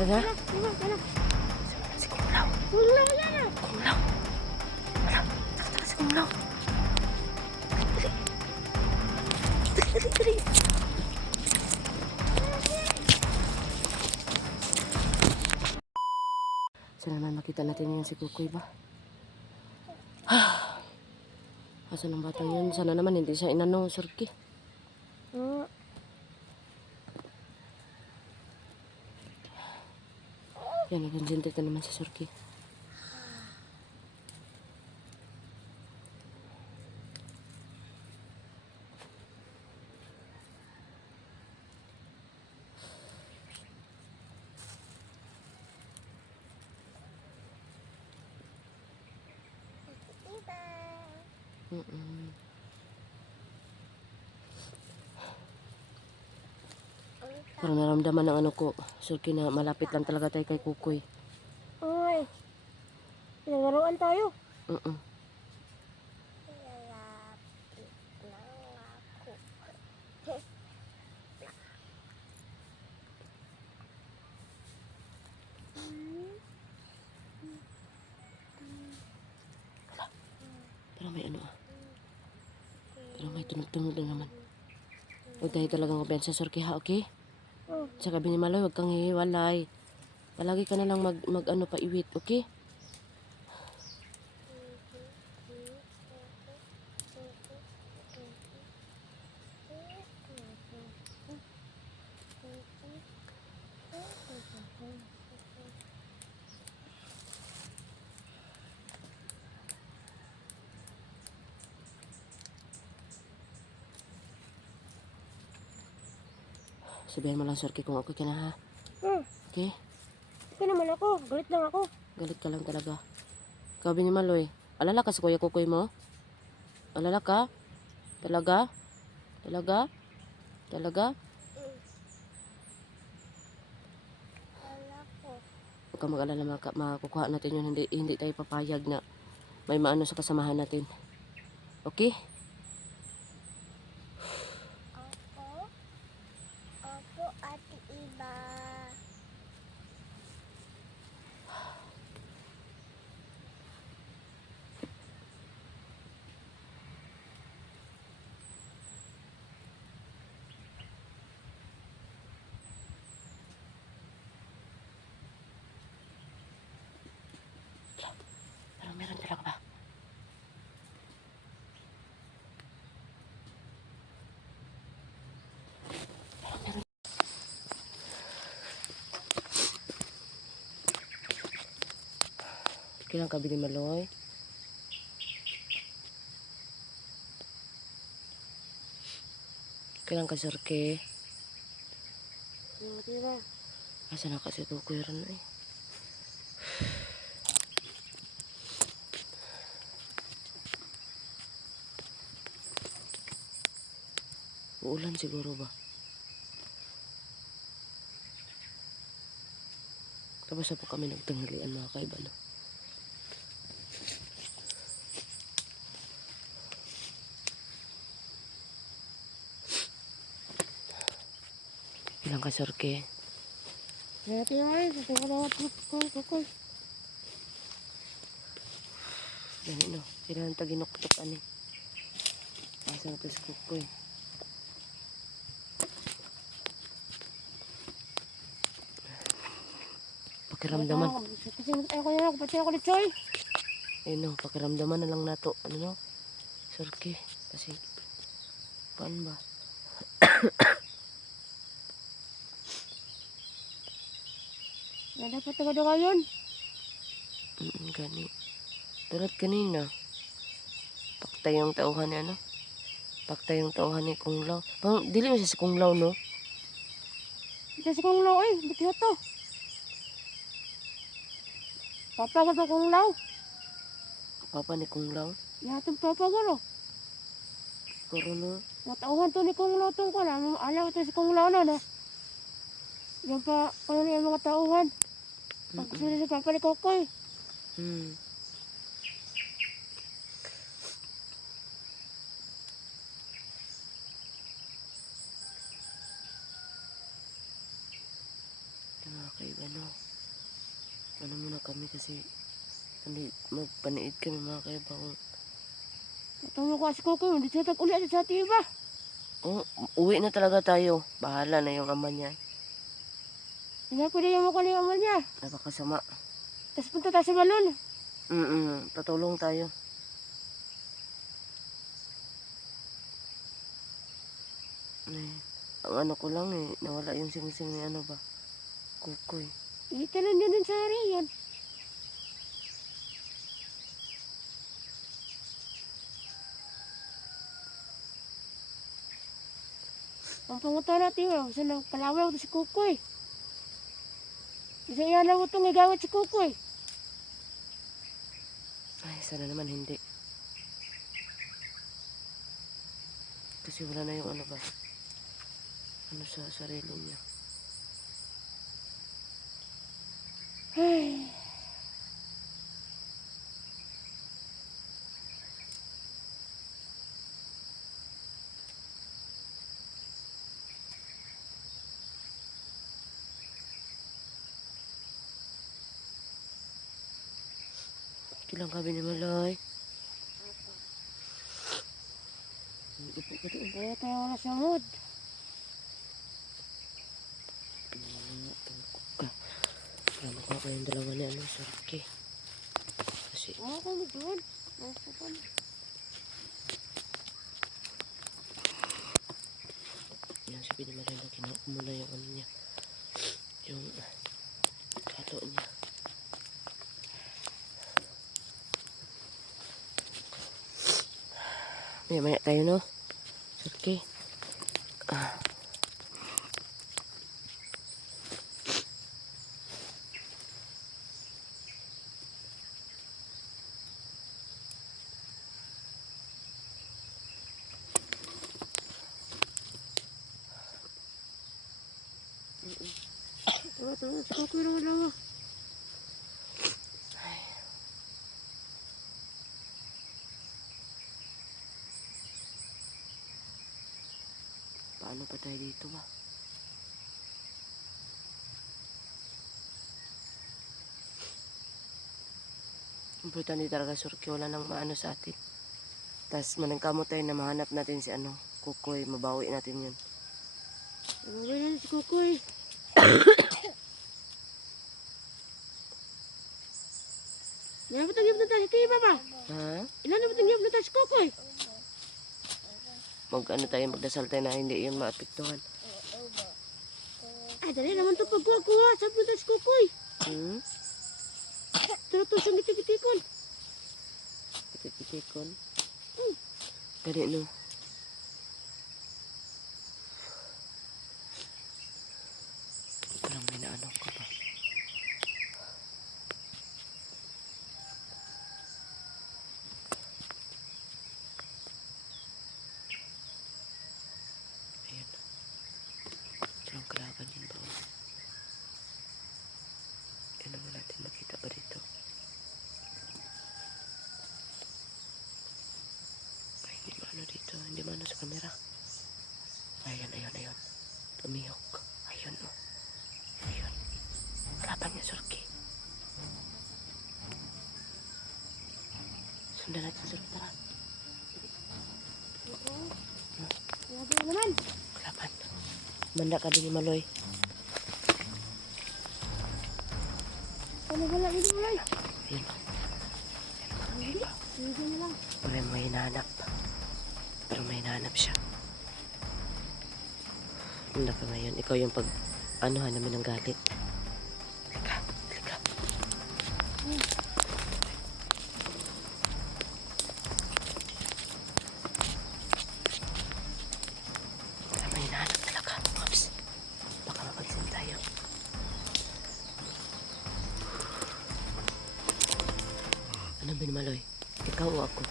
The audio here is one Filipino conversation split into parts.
Yan na? Ano? Si Kunglaw. Kunglaw yan ah. Kunglaw. Wala. Taka si Kunglaw. Dali. Sana naman makita natin yun si Kukoy ba? Asan ang batang yun? Sana naman hindi siya inano, Surki. Yan, nag-concentrate na naman si Surki. Parang naramdaman ng ano ko, Surki, na malapit lang talaga tayo kay Kukoy. Ay. Pinagaroan tayo. Parang may ano Parang may tunog-tunog na naman. Huwag tayo talagang kumpensa, Surki, ha, okay? Sa gabi ni Maloy, huwag kang hihiwalay. Palagi ka na lang mag paiwit, okay? Sabihan mo lang, Surki, kung okay ka na, ha? Okay? Okay naman ako. Galit lang ako. Galit ka lang talaga. Gabi ni Maloy, alala ka sa Kuya Kukoy mo? Alala ka? Talaga? Talaga? Talaga? Huwag ka mag-alala, makukuha natin yun. Hindi tayo papayag na may maano sa kasamahan natin. Okay? Opo, Ate Iba. Parang meron talaga ba? Kailang gabi ni Maloy. Kailang ka, Surki. Tira. Asa na kasi Kukoy ron eh. Uulan siguro ba? Tapos na po kami nagtanghalian, mga kaiba, no? Ilang ka, Surki? Kaya tira. Pinagaroan ko. Dali, no? Sila nang taginuktok, ani. Asa na to si Kukoy. Pakiramdaman. Kasi ayaw ko na. Pati ako ni Choy. Eh, no, pakiramdaman na lang nato. Ano, no? Surki. Kasi, paan ba? Dapat taga yun. Gani. Tulad kanina. Paktay yung tauhan ni ano? Paktay yung tauhan ni Kunglaw. Pang, dili mo siya si Kunglaw, no? Kasi kung law eh. Ba't yun to? Papa ko kung law. Papa ni Kunglaw. Yahatong papa ko no. Siguro, no? Matauhan to ni kung law tong ko na. Alaw to si kung law na. Yung pa, ano yung mga tauhan. Pagkasunod sa papa ni Kokoy. Mga kaiba, no? kami kasi magpaniid kami mga kaibang. Tunggu ko si Kukoy, hindi siya tag-uli sa tiba. Oh, uwi na talaga tayo. Bahala na yung ama niya. Hindi na pwede yung mukha niya amal niya. Napakasama. Tapos punta tayo sa balon. Patulong tayo. Eh, ang ano ko lang nawala yung sing-sing ni ano ba? Kukoy. Italan niya din sa hari yan. Ang pangutan natin yun, kasi nang kalawang si Kukoy. Isa iyan lang itong igawat si Kukoy. Ay, sana naman hindi. Kasi wala na yung ano ba? Ano sa sarili niya. Ay. Kilang kami ni Malay. Upo ka doon. Kaya tayo wala sa mood. Kaya ko yung dalawa ni ano, Sorky. Kasi, Oo, kami doon. Nasupan. yan sabi ni Malay na kinuha muna yung ano niya. Yung kalo niya. Maya-maya tayo, no? Sorky. Oo, si Kukoy naman lang. Paano pa tayo dito ba? Importante talaga, Sorky, wala nang maano sa atin. Tapos manangkamo tayo na mahanap natin si ano, Kukoy, mabawi natin yun. Nagawin na si Kukoy. Ilan ba tanggip na tayo si Tiba ba? Ha? Ilan na ba tanggip na tayo si Kukoy? Ano tayo, magdasal tayo na hindi yun maapektuhan. Ay, dali naman ito pagkuha-kuha. Sabi na tayo si Kukoy. Tulos ang gitik-gitikon. Kitikon. Gani no. Parang may naano ka ba? Ayan. Parang kalaban din ba? Ano ba natin makita ba dito? Ay, hindi maano dito. Hindi maano sa camera. Ayan. Tumihok. Ayun o. Ayun. Kalaban niya, Sorky. Sundan natin, Sorky. Tara. Lagi naman. Kalaban. Manda ka din ni Maloy. Ano wala dito wala? Ayun o. Sige na lang. Parang may hinahanap. Pero may hinahanap siya. Manda ka ngayon. Ikaw yung anuhan namin ng galit. Halika. May hinahanap talaga. Oops. Baka mapagisan tayo. Ano Binmaloy? Ikaw o ako?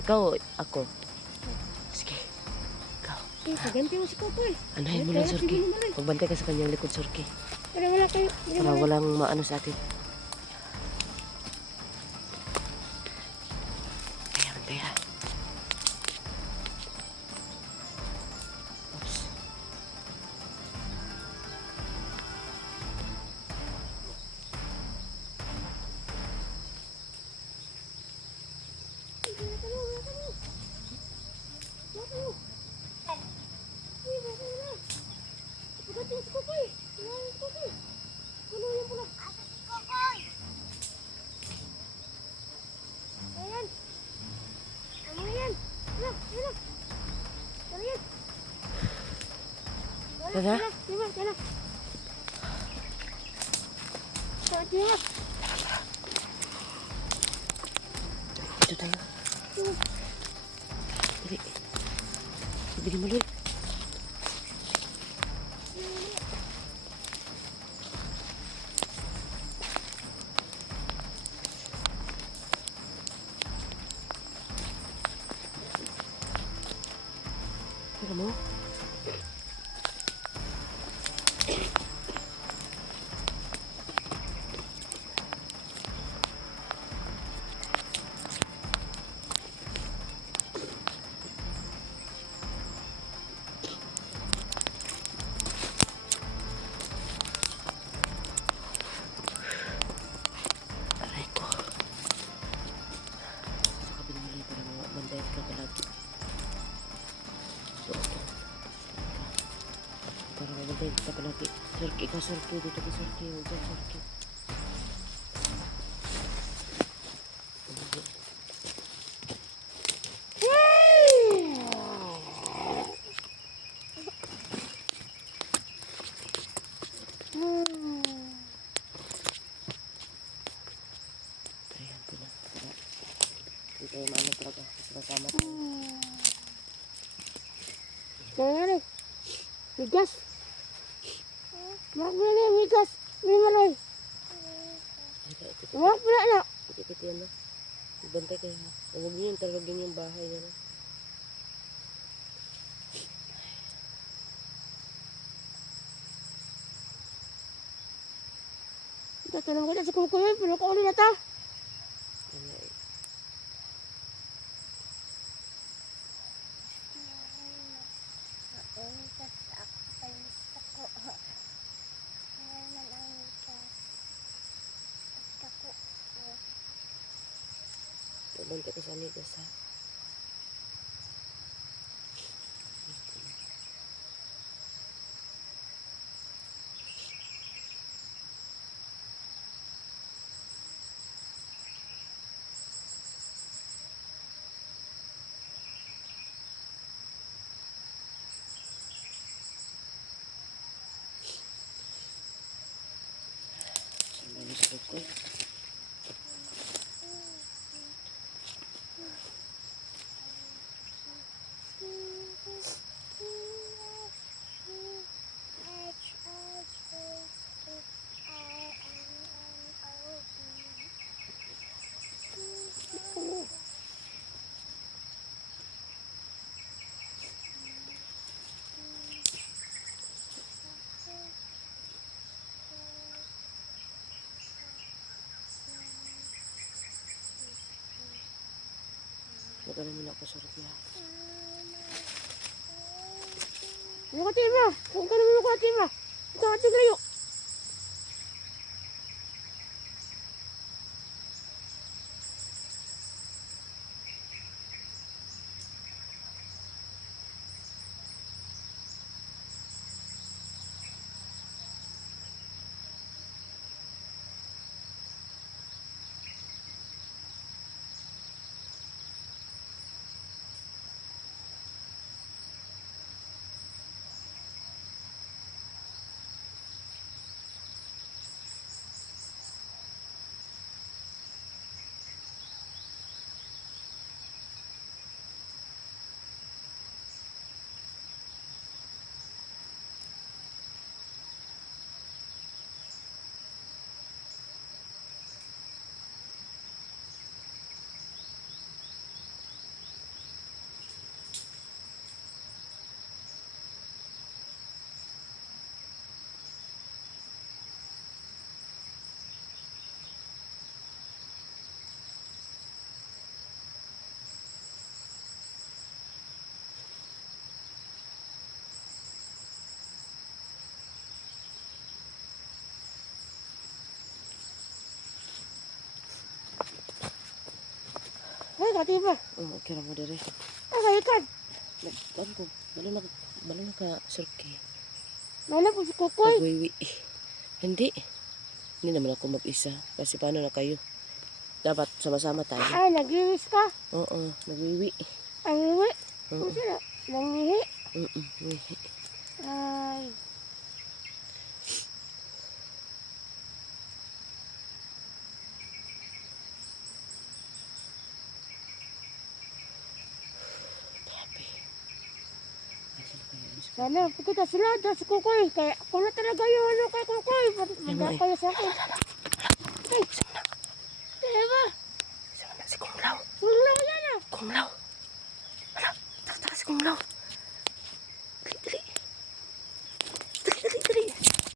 Ikaw o ako? Sige. Ikaw. Eh, kaganti mo si Kukoy. Anahin mo lang, Sorky. Pagbantay ka sa kanyang likod, Sorky. Para wala kayo. Para walang maano sa atin. Kaya bantay ha. Tara. Tima, tara. Tara, Tima. Dito tayo. Dali. Ibigin mo ulit. Tira mo. Aray ko. Saka binili para mga banday ka kalag. So, para mga banday ka kalagi. Sarki ka, sarki. Dito ka, sarki. Huwag dyan, sarki. Ayan ko na. Hindi tayo maano talaga. Kasama tayo. Kaya nga rin. Migas. Mak mo na migas. Minimaloy. Mak mo na. Ikipit yan na. Ibantay kayo ha. Huwag niyo yung talagin yung bahay na na. Tatanong ko na sa kukuya. Pero ko ulit na ta. Yan na eh. Ibantay ko sa amigas ha. Sambal sa kukoy. Magaling mo na ako sa rutya. Ano ka Tima? Kung ka naman ako Tima. Ito ka tigayo. Ay ka Tima. Okay na mo dire. Ay kayo kan. Nagkaan ko. Balo na ka sarki. Mana po si kukoy. Nagwiwi. Hindi. Hindi naman ako mag-isa. Kasi paano na kayo? Dapat sama-sama tayo. Ay nagliwis ka. Oo, nagwiwi. Ang iwi. Oo. Kung sila. Nangihi. Wiwi. Ay. Sana, pagkita sila, dahil si Kukoy. Kaya ako na talaga yung ano kay Kukoy. Manda kayo sa akin. Ay, Simula. diba? Simula si Kung Lao. Kung lang yan ah. Kung Lao.